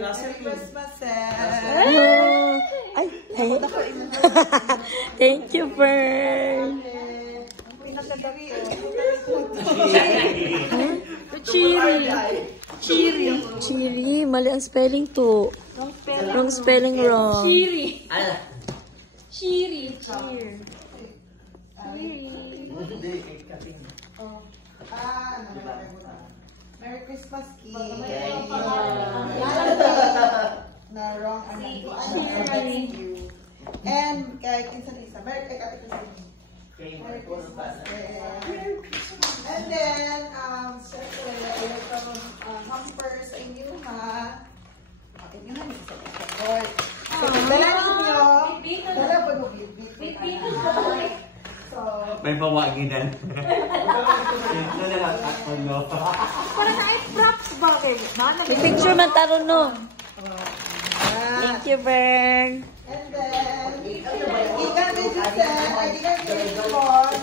Merry Christmas, Ay, thank you, Fern. Cheery. Mali ang spelling to. Wrong spelling wrong. Cheery. Merry Christmas, Kid. Na wrong. Thank you. And kay Kinsan Lisa. Merry Christmas. And then, siyempre, hampers sa inyo, ha? Inyo na nito. Dala ninyo. Dala po mo, So, may pawaginan. Ito na lang ako, no? para na props ba kayo? May picture man taro, no? Thank you, Fern. And then, ikan din si Sen. Ay, ikan din si Mon.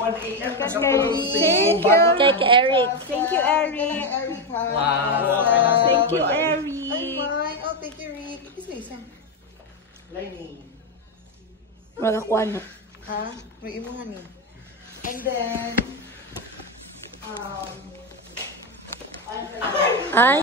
Thank you. Kay Eric. Thank you, Eric. Wow. Thank you, Ay, Eric. fine. Oh, thank you, Rick. Kasi isang. Magakuha na. Ha? May imuhan yun. And then, Ay.